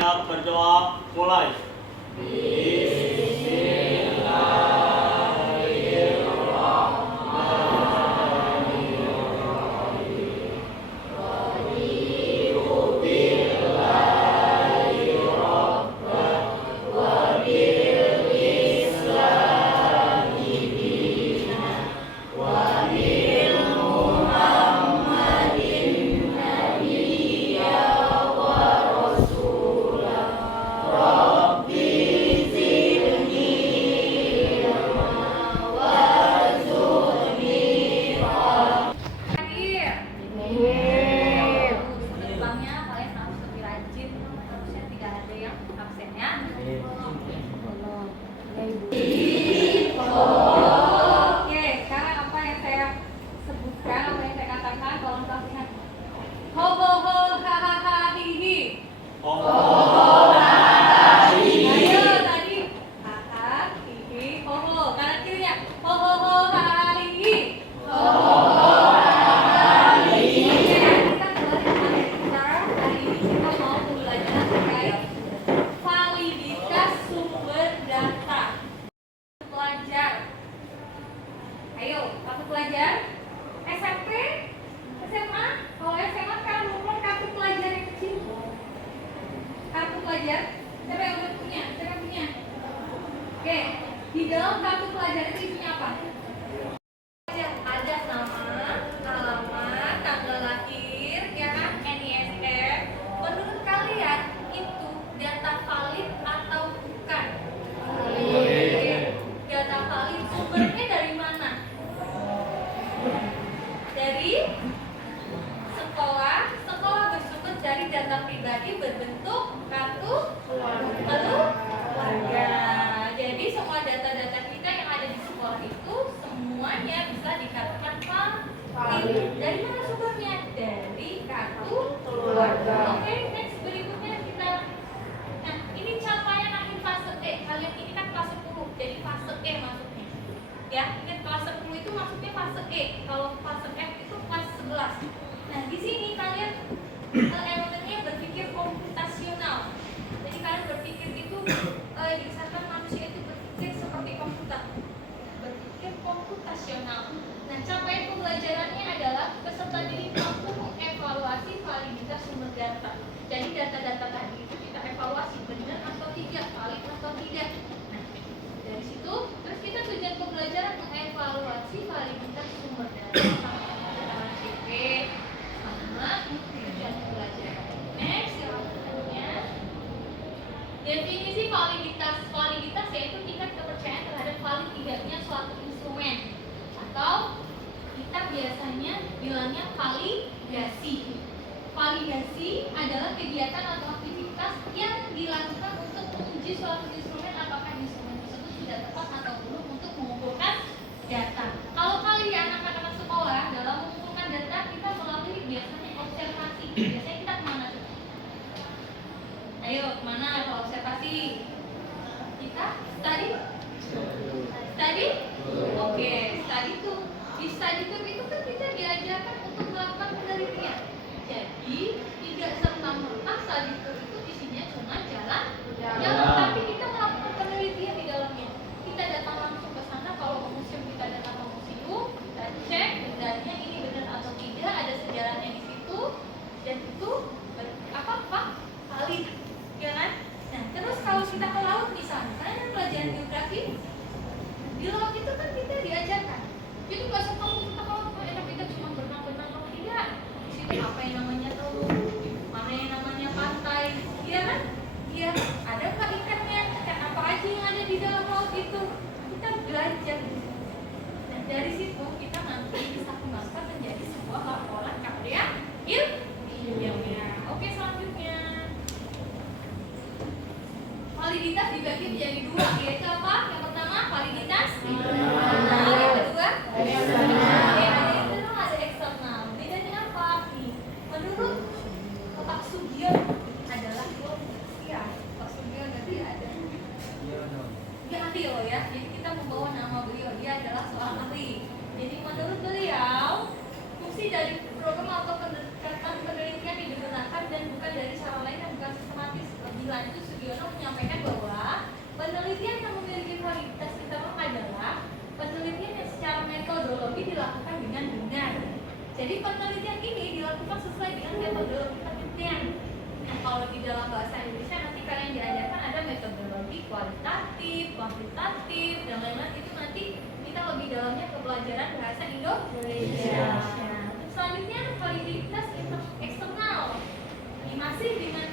Siap berdoa, mulai. Oke, sekarang apa yang saya sebutkan, apa yang saya katakan, tolong saksikan. Ho ho ho, ha ha ha, hi hi. Ayo tadi, ha ha, hi hi, ho ho. Kanan kirinya, ho ho ho, ha ha, hi hi. Oke, kita kembali ke materi kita. Hari ini kita mau belajar terkait validitas sumber data. Pelajar. Ayo, kartu pelajar. SMP, SMA. Kalau SMA kan nomor kartu pelajar yang kecil. Kartu pelajar. Siapa yang udah punya? Siapa yang punya? Oke, di dalam kartu pelajar itu isinya apa? Ada nama, alamat, tanggal lahir, ya kan? NISM. Menurut kalian itu data valid atau bukan? Data valid, sumbernya dari mana? Dari sekolah. Sekolah bersumber dari data pribadi berbentuk kartu keluarga. Jadi semua data-data kita yang ada di sekolah itu semuanya bisa dikatakan valid. Dari mana sumbernya? Dari kartu keluarga. Oke, next berikutnya kita. Nah, ini capaian akhir fase E. Kalian ini kan fase 10, jadi fase E masuknya. Ya, ingat fase 10 itu masuknya fase E. Kalau fase F itu fase 11. Nah, di sini kalian elemennya berpikir komputasional. Jadi kalian berpikir itu dikisahkan manusia itu berpikir seperti komputer. Berpikir komputasional. Nah, capaian pembelajarannya adalah peserta didik mampu mengevaluasi validitas sumber data. Jadi data-data tadi itu kita evaluasi benar atau tidak, valid atau tidak. Nah, dari situ terus kita tujuan pembelajaran mengevaluasi validitas sumber data sama CP sama tujuan pembelajaran. Next, selanjutnya definisi validitas. Validitas yaitu tingkat kepercayaan terhadap valid tidaknya suatu instrumen, atau kita biasanya bilangnya validasi. Validasi adalah kegiatan atau aktivitas yang dilakukan untuk menguji suatu instrumen apakah instrumen tersebut sudah tepat atau belum untuk mengumpulkan data. Kalau kalian anak-anak sekolah dalam mengumpulkan data kita melalui biasanya observasi. Biasanya kita kemana tuh? Ayo kemana kalau observasi? Kita study? Oke, study tour. Di study tour itu kan kita diajarkan untuk melakukan penelitian. Jadi tidak serta-merta study tour itu isinya cuma jalan, tapi kita melakukan penelitian di dalamnya. Kita datang langsung ke sana. Kalau ke museum kita datang ke museum, kita cek bendanya ini benar atau tidak, ada sejarahnya di situ, dan itu Jadi penelitian ini dilakukan sesuai dengan metode penelitian. Nah, kalau di dalam bahasa Indonesia nanti kalian diajarkan ada metodologi kualitatif, kuantitatif, dan lain-lain. Itu nanti kita lebih dalamnya ke pelajaran bahasa Indonesia. Selanjutnya validitas eksternal. Ini masih dengan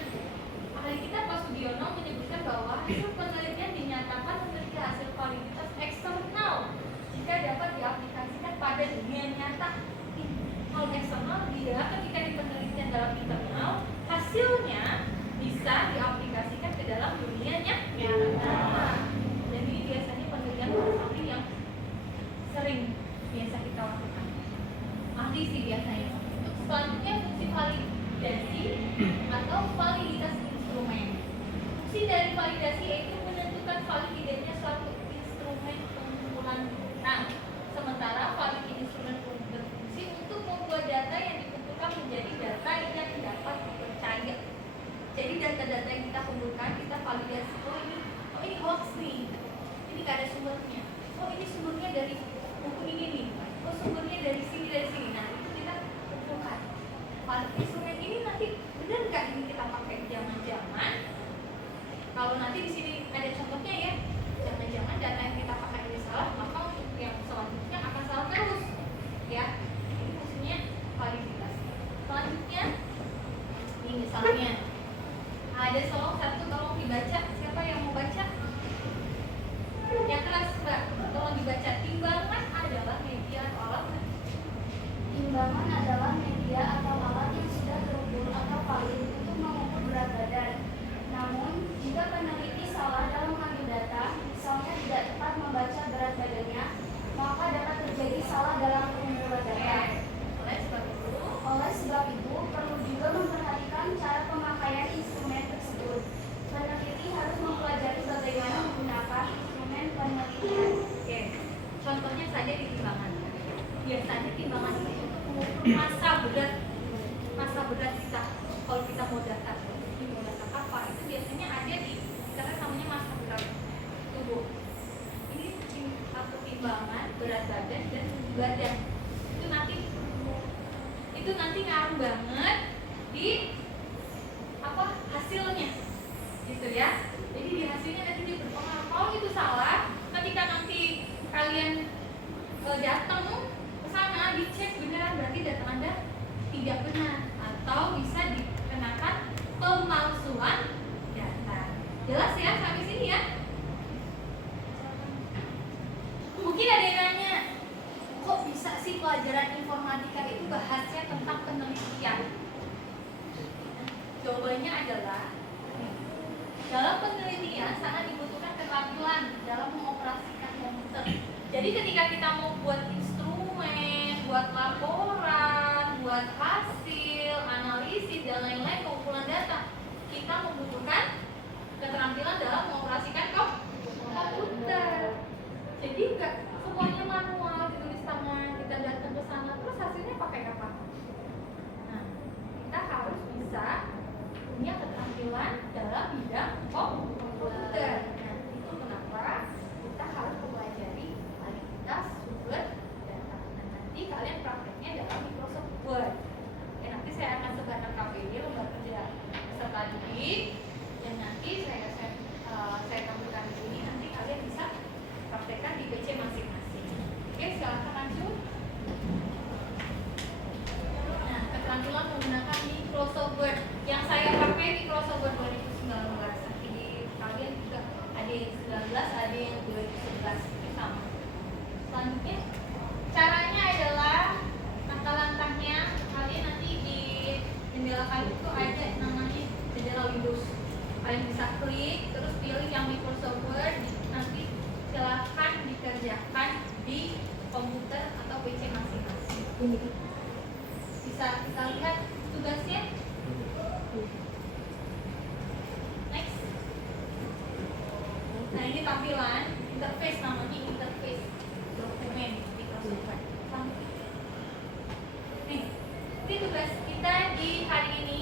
ahli kita Pak Sudiono menyebutkan bahwa hasil penelitian dinyatakan memiliki hasil validitas eksternal jika dapat diaplikasikan pada dunia nyata. Kalau eksternal dia ketika di penelitian dalam internal hasilnya bisa diaplikasikan ke dalam dunia nyata. Dan ini biasanya penelitian ahli yang sering biasa kita lakukan. Ahli sih biasanya. Selanjutnya fungsi validasi atau validitas instrumen. Fungsi dari validasi yaitu menentukan validnya suatu instrumen pengumpulan data. Sementara validasi instrumen berfungsi untuk membuat data yang dikumpulkan menjadi data yang dapat dipercaya. Jadi data-data yang kita kumpulkan kita validasi. Oh ini hoax nih. Ini gak ada sumbernya. Oh ini sumbernya dari buku ini nih. Oh sumbernya dari sini. Nah itu kita kumpulkan. Instrumen ini nanti benar nggak ini kita pakai? Jangan-jangan kalau nanti di sini ada contohnya ya, jangan-jangan data yang kita pakai ini salah, maka untuk yang selanjutnya akan salah terus, ya. Ini fungsinya validitas. Selanjutnya, ini misalnya ada tolong dibaca. Siapa yang mau baca? Yang keras Mbak, tolong dibaca. Timbangan adalah media atau alat. Timbangan adalah media atau alat yang sudah terukur atau valid untuk mengukur berat badan. Namun, jika peneliti salah dalam mengambil data, misalnya tidak tepat membaca berat badannya, maka dapat terjadi salah dalam pengumpulan data. Oleh sebab itu, perlu juga memperhatikan cara pemakaian instrumen tersebut. Peneliti harus mempelajari bagaimana menggunakan instrumen penelitian. Oke, contohnya saja di timbangan. Biasanya timbangan itu untuk mengukur massa berat kita. Kalau kita mau data apa itu biasanya ada di karena namanya massa berat tubuh. Ini satu timbangan berat badan dan badan. Itu nanti ngaruh banget di hasilnya, gitu ya. Jadi di hasilnya nanti dia berpengaruh. Kalau itu salah, ketika nanti kalian datang ke sana dicek beneran berarti data Anda tidak benar atau bisa dikenakan pemalsuan data. Jelas ya sampai sini ya? Mungkin ada yang nanya, kok bisa sih pelajaran informatika itu bahasnya tentang penelitian? Jawabannya adalah dalam penelitian sangat dibutuhkan keterampilan dalam mengoperasikan komputer. Jadi ketika kita mau buat instrumen, buat laporan, buat hasil, analisis dan lain-lain pengumpulan data, kita membutuhkan keterampilan dalam mengoperasikan komputer. Jadi enggak semuanya manual, ditulis tangan, kita datang ke sana terus hasilnya pakai apa? Nah, kita harus bisa punya keterampilan dalam bidang komputer. Nah, itu kenapa kita harus mempelajari validitas sumber data. Nah, nanti kalian prakteknya dalam Microsoft Word. Oke, nanti saya akan sebarkan KPD, lembar kerja peserta didik, yang nanti saya tampilkan di sini. Nanti kalian bisa praktekkan di PC masing-masing. Oke, silakan lanjut. Nah, keterampilan menggunakan Microsoft Word. Yang saya pakai Microsoft Word 2019. Nanti kalian juga ada yang 19, ada yang 2011. Ini sama. Selanjutnya, caranya adalah langkah-langkahnya. Kalian nanti di jendela kalian itu ada namanya jendela Windows. Kalian bisa klik, terus pilih yang Microsoft Word. Nanti silahkan dikerjakan di komputer atau PC masing-masing. Bisa kita lihat tugasnya. Next. Nah, ini tampilan interface, namanya interface dokumen Microsoft Word. Nih, ini tugas kita di hari ini.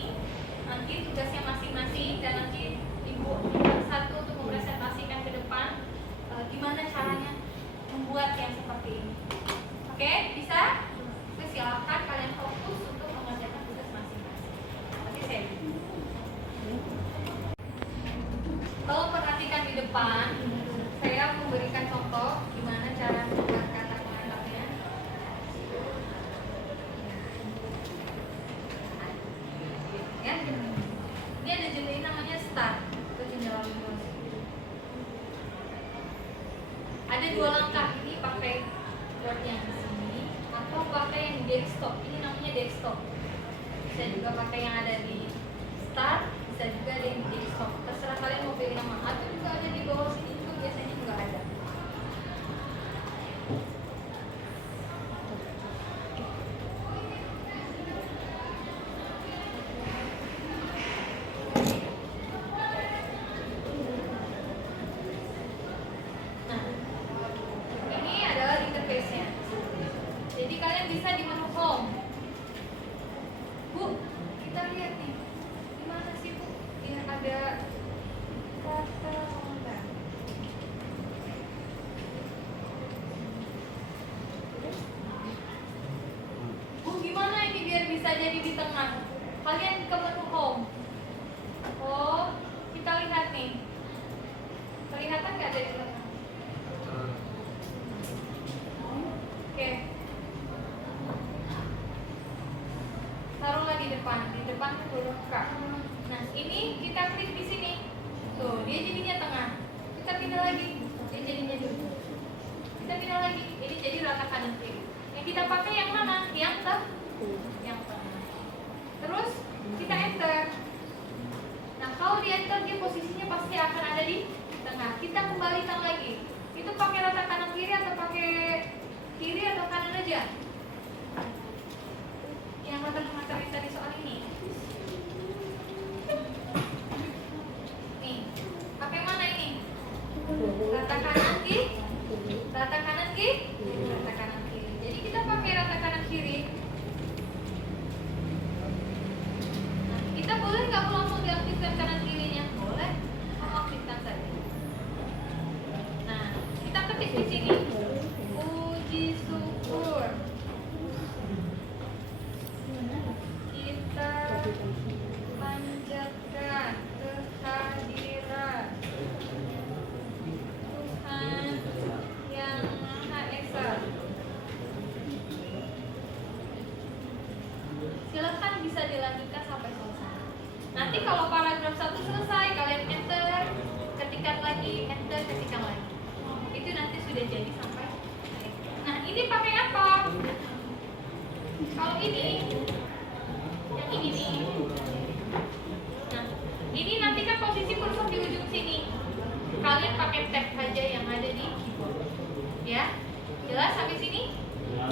Nanti tugasnya masing-masing dan nanti Ibu satu untuk mempresentasikan ke depan gimana caranya membuat yang seperti ini. Oke, bisa? Silakan kalian stop. Bisa juga pakai yang ada di start, bisa juga ada yang di stop. Terserah kalian mau pilih yang mana. Atau juga ada di bawah sini itu biasanya juga ada. Nah, ini adalah interface-nya. Jadi kalian bisa di menu home. Bu, kita lihat nih. Gimana sih Bu? Dia ada kata konten. Bu, gimana ini biar bisa jadi di tengah? Kalian ke menu home. Oh, kita lihat nih. Kelihatan nggak ada di tengah? Oke. Taruhlah di depan huruf K. Nah, ini kita klik di sini. Tuh, dia jadinya tengah. Kita pindah lagi, dia jadinya dulu. Kita pindah lagi, ini jadi rata kanan kiri. Yang kita pakai yang mana? Yang tengah. Terus kita enter. Nah, kalau di enter dia posisinya pasti akan ada di tengah. Kita kembalikan lagi. Itu pakai rata kanan kiri atau pakai kiri atau kanan aja? Yang materi tadi soal ini. Nih, pakai mana ini? Rata kanan kiri, rata kanan kiri, rata kanan kiri. Jadi kita pakai rata kanan kiri. Nah, kita boleh nggak langsung diaktifkan kanan kirinya? Boleh, aktifkan saja. Nah, kita ketik di sini. Puji syukur. Kita panjatkan kehadiran Tuhan yang Maha Esa. Silakan bisa dilanjutkan sampai selesai. Nanti kalau paragraf 1 selesai, kalian enter, ketikkan lagi, enter, ketikkan lagi. Itu nanti sudah jadi sampai. Nah, ini pakai apa? Kalau ini yang ini nih. Nah, ini nanti kan posisi kursor di ujung sini. Kalian pakai tab aja yang ada di keyboard. Ya, jelas sampai sini?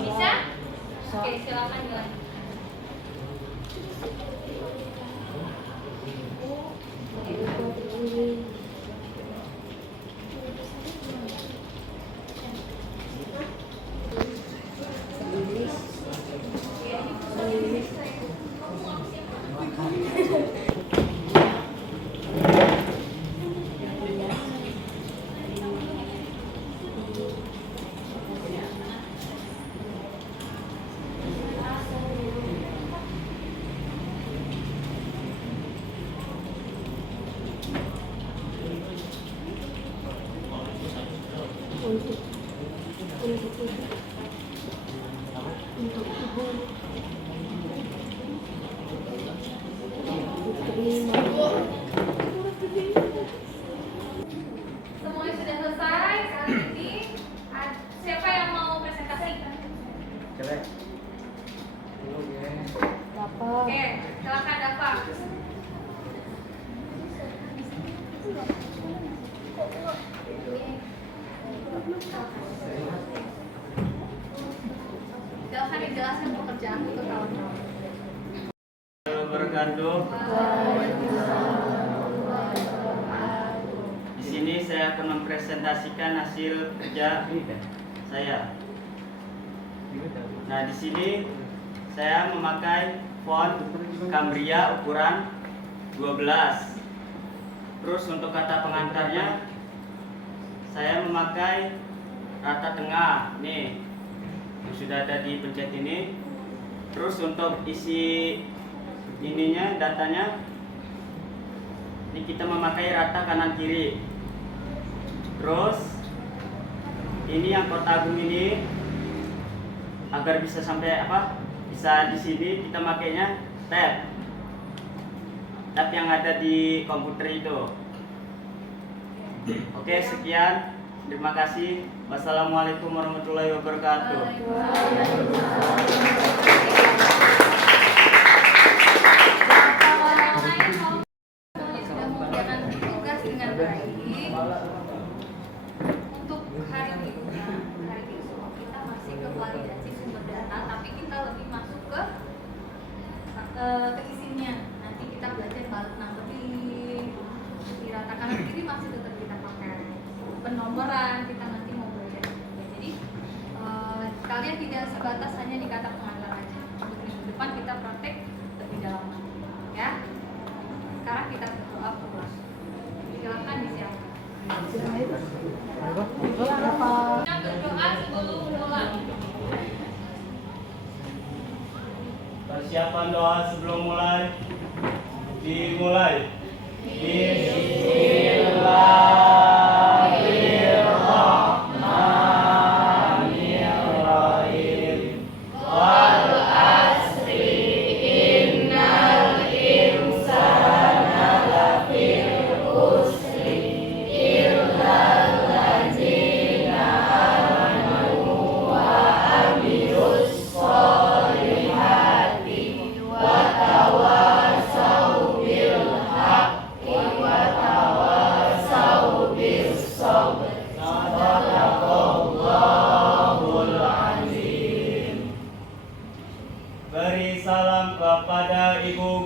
Bisa? Oke, silakan dilanjutkan. Semuanya sudah selesai. Saat ini siapa yang mau presentasi? Oke, silakan dapat. Silakan dijelaskan pekerjaan untuk kawan-kawan. Wabarakatuh. Di sini saya akan mempresentasikan hasil kerja saya. Nah, di sini saya memakai font Cambria ukuran 12. Terus untuk kata pengantarnya saya memakai rata tengah nih yang sudah ada di pencet ini. Terus untuk isi ininya datanya ini kita memakai rata kanan kiri. Terus ini yang kotak agung ini agar bisa sampai bisa di sini kita makainya tab yang ada di komputer itu. Oke, sekian. Terima kasih. Wassalamualaikum warahmatullahi wabarakatuh. Persiapan doa sebelum mulai. Dimulai. Bismillahirrahmanirrahim. Wal asri innal insana lafi khusri illal ladzina amanu wa amilus sholihati wa tawasau bil haqqi wa tawasau bis sabr. Sadaqallahul azim. Beri salam kepada ibu